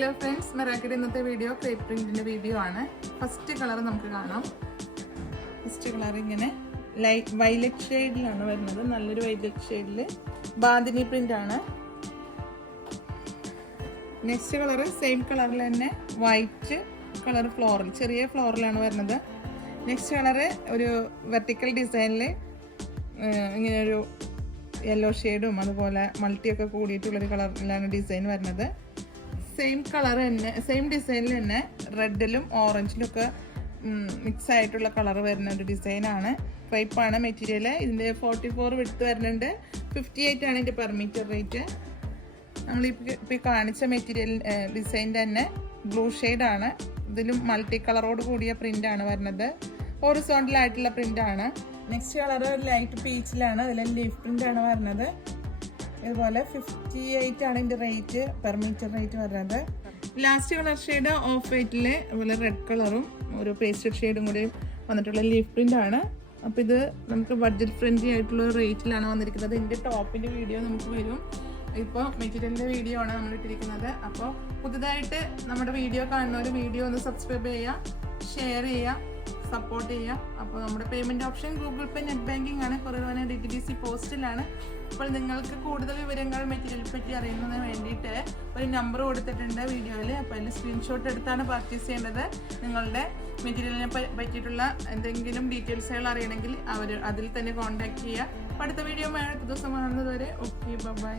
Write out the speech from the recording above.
Hello friends, മെറാക്കിയുടെ ഇന്നത്തെ video crepe പ്രിന്റിന്റെ video ആണ്. First colour നമുക്ക് കാണാം. ഫസ്റ്റ് കളർ ഇങ്ങനെ ലൈറ്റ് വയലറ്റ് ഷെയ്ഡിലാണ് വരുന്നത്. നല്ലൊരു വയലറ്റ് ഷെയ്ഡിൽ ബാന്തിനി പ്രിന്റ് ആണ്. നെക്സ്റ്റ് കളർ സെയിം കളറിൽ തന്നെ വൈറ്റ് കളർ ഫ്ലോറൽ, ചെറിയ ഫ്ലോറലാണ് വരുന്നത്. നെക്സ്റ്റ് കളർ ഒരു വെർട്ടിക്കൽ ഡിസൈനിൽ ഇങ്ങനെ ഒരു യെല്ലോ ഷെയ്ഡും അതുപോലെ മൾട്ടിയൊക്കെ കൂടിയിട്ടുള്ളൊരു കളറിലാണ് ഡിസൈൻ വരുന്നത്. സെയിം കളർ തന്നെ, സെയിം ഡിസൈനിൽ തന്നെ റെഡിലും ഓറഞ്ചിലും ഒക്കെ മിക്സ് ആയിട്ടുള്ള കളർ വരുന്ന ഒരു ഡിസൈനാണ്. ക്രേപ്പാണ് മെറ്റീരിയൽ. ഇതിൻ്റെ 44 വിഡ്ത്ത് വരുന്നുണ്ട്. 58 ആണ് ഇതിൻ്റെ പെർ മീറ്റർ റേറ്റ്. നമ്മളിപ്പോൾ കാണിച്ച മെറ്റീരിയൽ ഡിസൈൻ തന്നെ ബ്ലൂ ഷെയ്ഡാണ്. ഇതിലും മൾട്ടി കളറോട് കൂടിയ പ്രിൻ്റാണ് വരുന്നത്. ഹൊറിസോണ്ടലായിട്ടുള്ള പ്രിൻ്റാണ്. നെക്സ്റ്റ് കളർ ലൈറ്റ് പീച്ചിലാണ്. അതിൽ ലീഫ് പ്രിൻ്റാണ് വരുന്നത്. ഇതുപോലെ 58 ആണ് ഇതിൻ്റെ റേറ്റ്, പെർ മീറ്റർ റേറ്റ് വരുന്നത്. ലാസ്റ്റ് കളർ ഷെയ്ഡ് ഓഫ് വൈറ്റിൽ അതുപോലെ റെഡ് കളറും ഒരു പേസ്റ്റൽ ഷെയ്ഡും കൂടി വന്നിട്ടുള്ള ലീഫ് പ്രിൻ്റാണ്. അപ്പോൾ ഇത് നമുക്ക് ബഡ്ജറ്റ് ഫ്രണ്ട്ലി ആയിട്ടുള്ള റേറ്റിലാണ് വന്നിരിക്കുന്നത്. ഇതിൻ്റെ ടോപ്പിൻ്റെ വീഡിയോ നമുക്ക് വരും. ഇപ്പോൾ മെറ്റീരിയലിൻ്റെ വീഡിയോ ആണ് നമ്മൾ ഇട്ടിരിക്കുന്നത്. അപ്പോൾ പുതുതായിട്ട് നമ്മുടെ വീഡിയോ കാണുന്നവർ വീഡിയോ ഒന്ന് സബ്സ്ക്രൈബ് ചെയ്യുക, ഷെയർ ചെയ്യുക, സപ്പോർട്ട് ചെയ്യുക. അപ്പോൾ നമ്മുടെ പേയ്മെൻറ്റ് ഓപ്ഷൻ ഗൂഗിൾ പേ, നെറ്റ് ബാങ്കിങ് ആണ്. കുറവാണ് DTDC പോസ്റ്റിലാണ്. അപ്പോൾ നിങ്ങൾക്ക് കൂടുതൽ വിവരങ്ങൾ മെറ്റീരിയൽ പറ്റി അറിയുന്നതിന് വേണ്ടിയിട്ട് ഒരു നമ്പർ കൊടുത്തിട്ടുണ്ട് വീഡിയോയിൽ. അപ്പോൾ അതിൽ സ്ക്രീൻഷോട്ട് എടുത്താണ് പർച്ചേസ് ചെയ്യേണ്ടത്. നിങ്ങളുടെ മെറ്റീരിയലിനെ പറ്റിയിട്ടുള്ള എന്തെങ്കിലും ഡീറ്റെയിൽസുകൾ അറിയണമെങ്കിൽ അതിൽ തന്നെ കോൺടാക്ട് ചെയ്യുക. അടുത്ത വീഡിയോ അടുത്ത ദിവസം കാണുന്നത് വരെ ഓക്കെ, ബൈ.